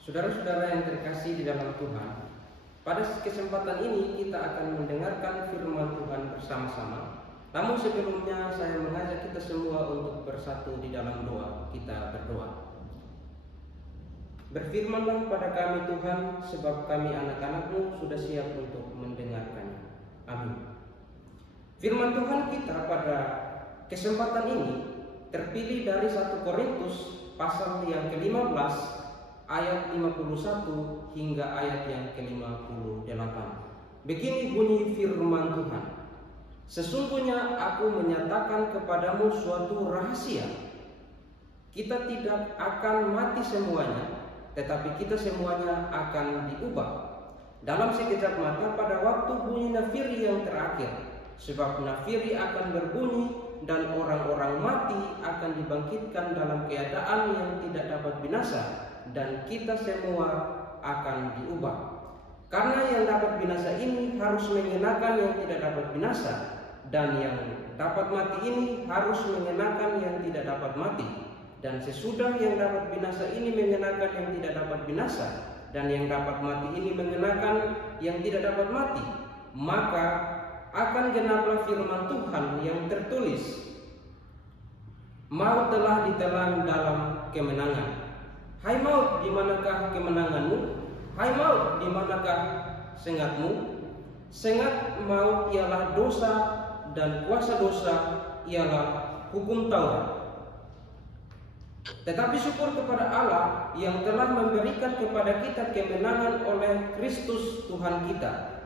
Saudara-saudara yang terkasih di dalam Tuhan, pada kesempatan ini kita akan mendengarkan firman Tuhan bersama-sama. Namun sebelumnya saya mengajak kita semua untuk bersatu di dalam doa. Kita berdoa. Berfirmanlah pada kami Tuhan, sebab kami anak-anak-Mu sudah siap untuk mendengarkannya. Amin. Firman Tuhan kita pada kesempatan ini terpilih dari 1 Korintus pasal yang ke-15 ayat 51 hingga ayat yang ke-58. Begini bunyi firman Tuhan. Sesungguhnya aku menyatakan kepadamu suatu rahasia. Kita tidak akan mati semuanya, tetapi kita semuanya akan diubah dalam sekejap mata pada waktu bunyi nafiri yang terakhir. Sebab nafiri akan berbunyi dan orang-orang mati akan dibangkitkan dalam keadaan yang tidak dapat binasa, dan kita semua akan diubah. Karena yang dapat binasa ini harus mengenakan yang tidak dapat binasa, dan yang dapat mati ini harus mengenakan yang tidak dapat mati. Dan sesudah yang dapat binasa ini mengenakan yang tidak dapat binasa, dan yang dapat mati ini mengenakan yang tidak dapat mati, maka akan genaplah firman Tuhan yang tertulis, maut telah ditelan dalam kemenangan. Hai maut, di manakah kemenanganmu? Hai maut, di manakah sengatmu? Sengat maut ialah dosa, dan kuasa dosa ialah hukum Taurat. Tetapi syukur kepada Allah yang telah memberikan kepada kita kemenangan oleh Kristus Tuhan kita.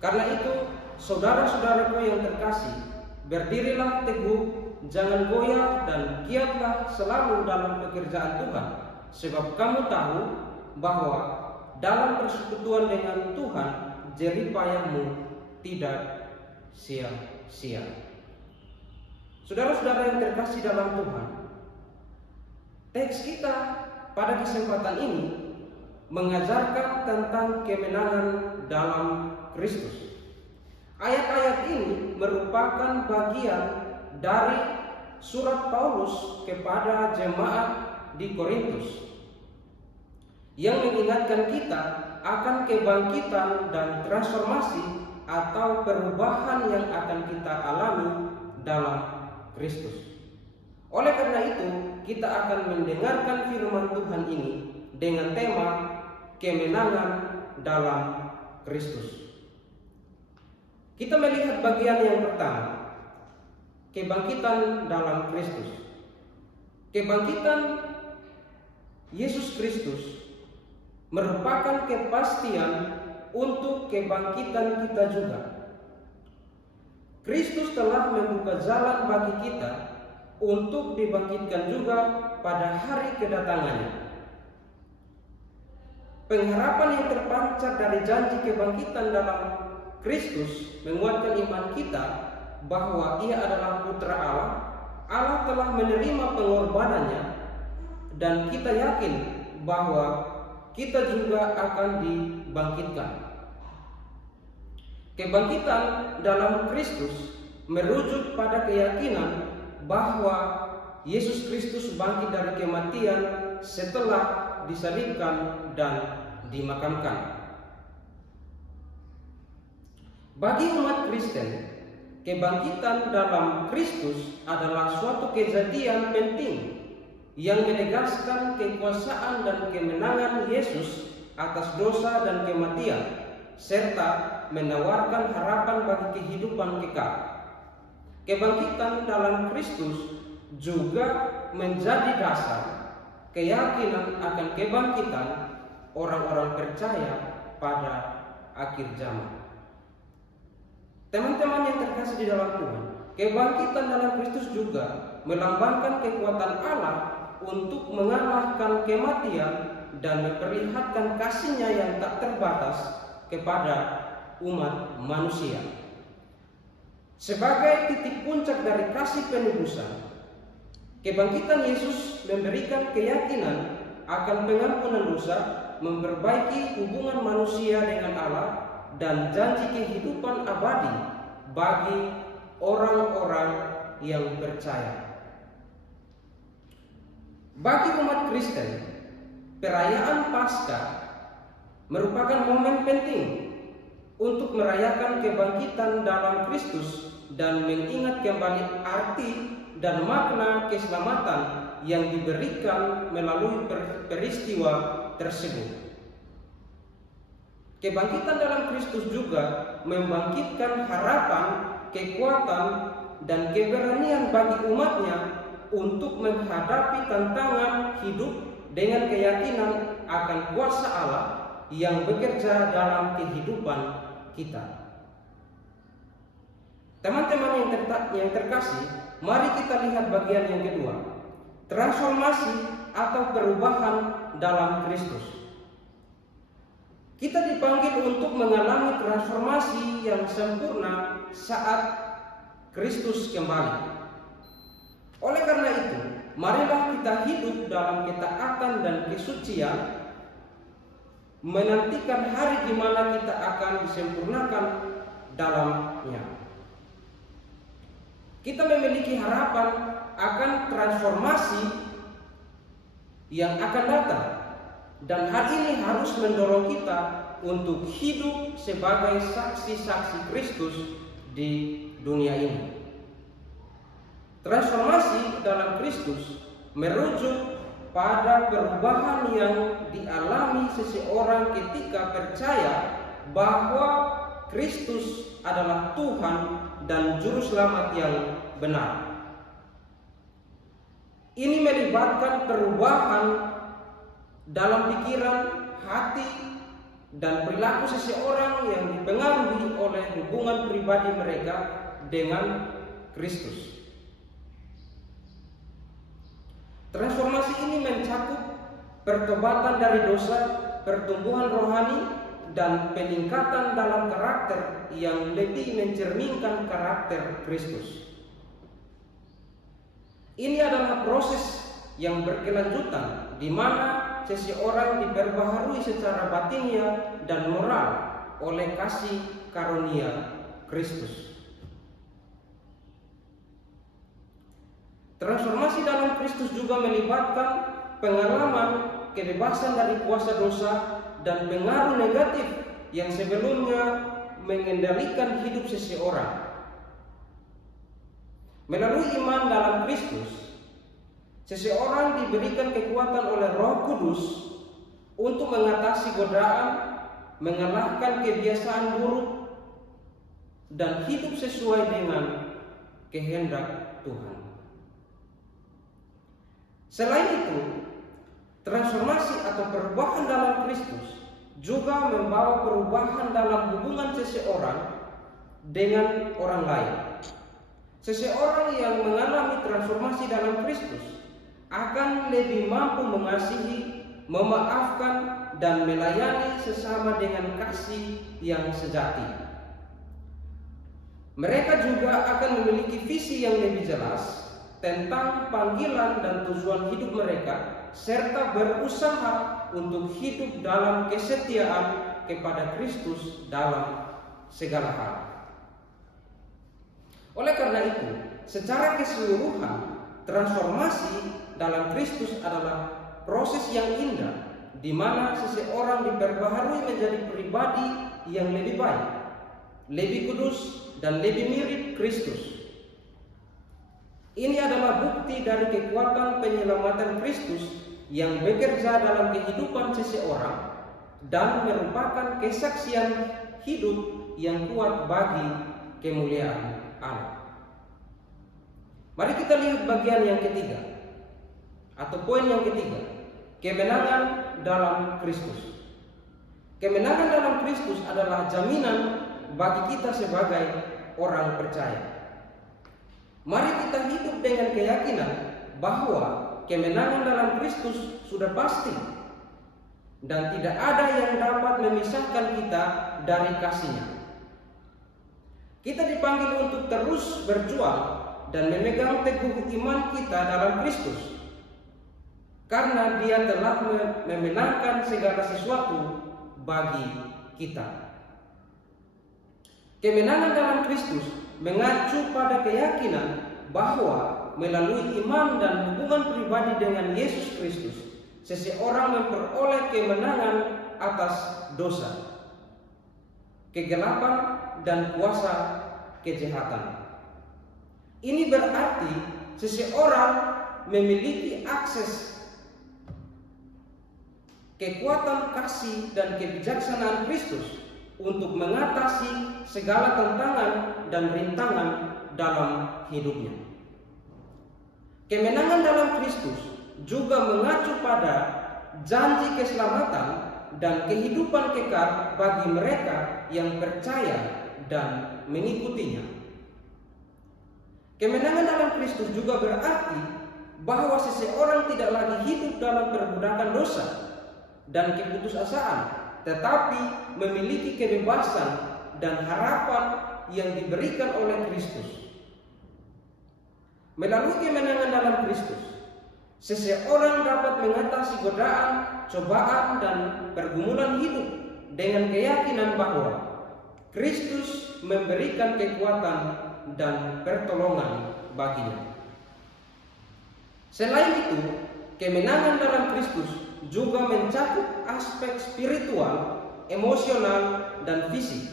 Karena itu, saudara-saudaraku yang terkasih, berdirilah teguh, jangan goyah, dan giatlah selalu dalam pekerjaan Tuhan. Sebab kamu tahu bahwa dalam persekutuan dengan Tuhan, jerih payahmu tidak sia-sia. Saudara-saudara yang terkasih dalam Tuhan, teks kita pada kesempatan ini mengajarkan tentang kemenangan dalam Kristus. Ayat-ayat ini merupakan bagian dari surat Paulus kepada jemaat di Korintus yang mengingatkan kita akan kebangkitan dan transformasi atau perubahan yang akan kita alami dalam Kristus. Oleh karena itu, kita akan mendengarkan firman Tuhan ini dengan tema kemenangan dalam Kristus. Kita melihat bagian yang pertama, kebangkitan dalam Kristus. Kebangkitan Yesus Kristus merupakan kepastian untuk kebangkitan kita juga. Kristus telah membuka jalan bagi kita untuk dibangkitkan juga pada hari kedatangannya. Pengharapan yang terpancar dari janji kebangkitan dalam Kristus menguatkan iman kita bahwa Ia adalah Putra Allah. Allah telah menerima pengorbanannya, dan kita yakin bahwa kita juga akan dibangkitkan. Kebangkitan dalam Kristus merujuk pada keyakinan bahwa Yesus Kristus bangkit dari kematian setelah disalibkan dan dimakamkan. Bagi umat Kristen, kebangkitan dalam Kristus adalah suatu kejadian penting yang menegaskan kekuasaan dan kemenangan Yesus atas dosa dan kematian, serta menawarkan harapan bagi kehidupan kekal. Kebangkitan dalam Kristus juga menjadi dasar keyakinan akan kebangkitan orang-orang percaya pada akhir zaman. Teman-teman yang terkasih di dalam Tuhan, kebangkitan dalam Kristus juga melambangkan kekuatan Allah untuk mengalahkan kematian dan memperlihatkan kasih-Nya yang tak terbatas kepada umat manusia. Sebagai titik puncak dari kasih penebusan, kebangkitan Yesus memberikan keyakinan akan pengampunan dosa, memperbaiki hubungan manusia dengan Allah, dan janji kehidupan abadi bagi orang-orang yang percaya. Bagi umat Kristen, perayaan Paskah merupakan momen penting untuk merayakan kebangkitan dalam Kristus dan mengingat kembali arti dan makna keselamatan yang diberikan melalui peristiwa tersebut. Kebangkitan dalam Kristus juga membangkitkan harapan, kekuatan, dan keberanian bagi umatnya untuk menghadapi tantangan hidup dengan keyakinan akan kuasa Allah yang bekerja dalam kehidupan kita. Teman-teman yang terkasih, mari kita lihat bagian yang kedua, transformasi atau perubahan dalam Kristus. Kita dipanggil untuk mengalami transformasi yang sempurna saat Kristus kembali. Oleh karena itu, marilah kita hidup dalam ketaatan dan kesucian, menantikan hari di mana kita akan disempurnakan dalamnya. Kita memiliki harapan akan transformasi yang akan datang, dan hal ini harus mendorong kita untuk hidup sebagai saksi-saksi Kristus di dunia ini. Transformasi dalam Kristus merujuk pada perubahan yang dialami seseorang ketika percaya bahwa Kristus adalah Tuhan dan Juru Selamat yang benar. Ini melibatkan perubahan dalam pikiran, hati, dan perilaku seseorang yang dipengaruhi oleh hubungan pribadi mereka dengan Kristus. Transformasi ini mencakup pertobatan dari dosa, pertumbuhan rohani, dan peningkatan dalam karakter yang lebih mencerminkan karakter Kristus. Ini adalah proses yang berkelanjutan di mana seseorang diperbaharui secara batinnya dan moral oleh kasih karunia Kristus. Transformasi dalam Kristus juga melibatkan pengalaman kebebasan dari kuasa dosa dan pengaruh negatif yang sebelumnya mengendalikan hidup seseorang. Melalui iman dalam Kristus, seseorang diberikan kekuatan oleh Roh Kudus untuk mengatasi godaan, mengalahkan kebiasaan buruk, dan hidup sesuai dengan kehendak Tuhan. Selain itu, transformasi atau perubahan dalam Kristus juga membawa perubahan dalam hubungan seseorang dengan orang lain. Seseorang yang mengalami transformasi dalam Kristus akan lebih mampu mengasihi, memaafkan, dan melayani sesama dengan kasih yang sejati. Mereka juga akan memiliki visi yang lebih jelas tentang panggilan dan tujuan hidup mereka, serta berusaha untuk hidup dalam kesetiaan kepada Kristus dalam segala hal. Oleh karena itu, secara keseluruhan, transformasi dalam Kristus adalah proses yang indah, di mana seseorang diperbaharui menjadi pribadi yang lebih baik, lebih kudus, dan lebih mirip Kristus. Ini adalah bukti dari kekuatan penyelamatan Kristus yang bekerja dalam kehidupan seseorang dan merupakan kesaksian hidup yang kuat bagi kemuliaan Allah. Mari kita lihat bagian yang ketiga atau poin yang ketiga, kemenangan dalam Kristus. Kemenangan dalam Kristus adalah jaminan bagi kita sebagai orang percaya. Mari kita hidup dengan keyakinan bahwa kemenangan dalam Kristus sudah pasti dan tidak ada yang dapat memisahkan kita dari kasih-Nya. Kita dipanggil untuk terus berjuang dan memegang teguh iman kita dalam Kristus, karena Dia telah memenangkan segala sesuatu bagi kita. Kemenangan dalam Kristus mengacu pada keyakinan bahwa melalui iman dan hubungan pribadi dengan Yesus Kristus, seseorang memperoleh kemenangan atas dosa, kegelapan, dan kuasa kejahatan. Ini berarti seseorang memiliki akses kekuatan kasih dan kebijaksanaan Kristus untuk mengatasi segala tantangan dan rintangan dalam hidupnya. Kemenangan dalam Kristus juga mengacu pada janji keselamatan dan kehidupan kekal bagi mereka yang percaya dan mengikutinya. Kemenangan dalam Kristus juga berarti bahwa seseorang tidak lagi hidup dalam perbudakan dosa dan keputusasaan, tetapi memiliki kebebasan dan harapan yang diberikan oleh Kristus. Melalui kemenangan dalam Kristus, seseorang dapat mengatasi godaan, cobaan, dan pergumulan hidup dengan keyakinan bahwa Kristus memberikan kekuatan dan pertolongan baginya. Selain itu, kemenangan dalam Kristus juga mencakup aspek spiritual, emosional, dan fisik.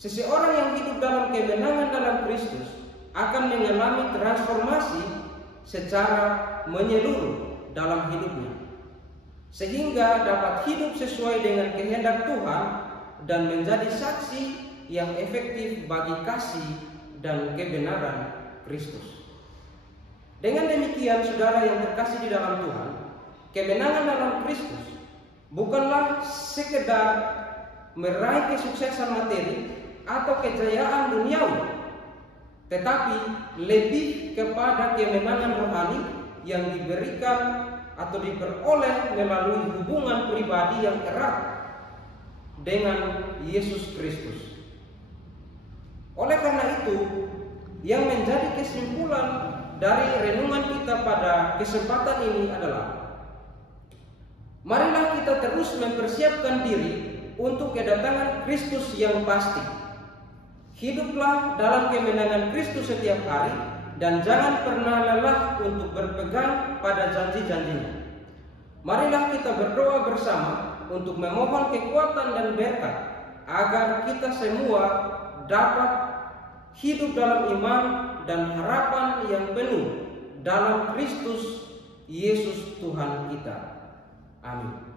Seseorang yang hidup dalam kemenangan dalam Kristus akan mengalami transformasi secara menyeluruh dalam hidupnya, sehingga dapat hidup sesuai dengan kehendak Tuhan dan menjadi saksi yang efektif bagi kasih dan kebenaran Kristus. Dengan demikian, saudara yang terkasih di dalam Tuhan, kemenangan dalam Kristus bukanlah sekedar meraih kesuksesan materi atau kejayaan duniawi, tetapi lebih kepada kemenangan rohani yang diberikan atau diperoleh melalui hubungan pribadi yang erat dengan Yesus Kristus. Oleh karena itu, yang menjadi kesimpulan dari renungan kita pada kesempatan ini adalah, marilah kita terus mempersiapkan diri untuk kedatangan Kristus yang pasti. Hiduplah dalam kemenangan Kristus setiap hari dan jangan pernah lelah untuk berpegang pada janji-janjinya. Marilah kita berdoa bersama untuk memohon kekuatan dan berkat agar kita semua dapat hidup dalam iman dan harapan yang penuh dalam Kristus Yesus Tuhan kita. Amin.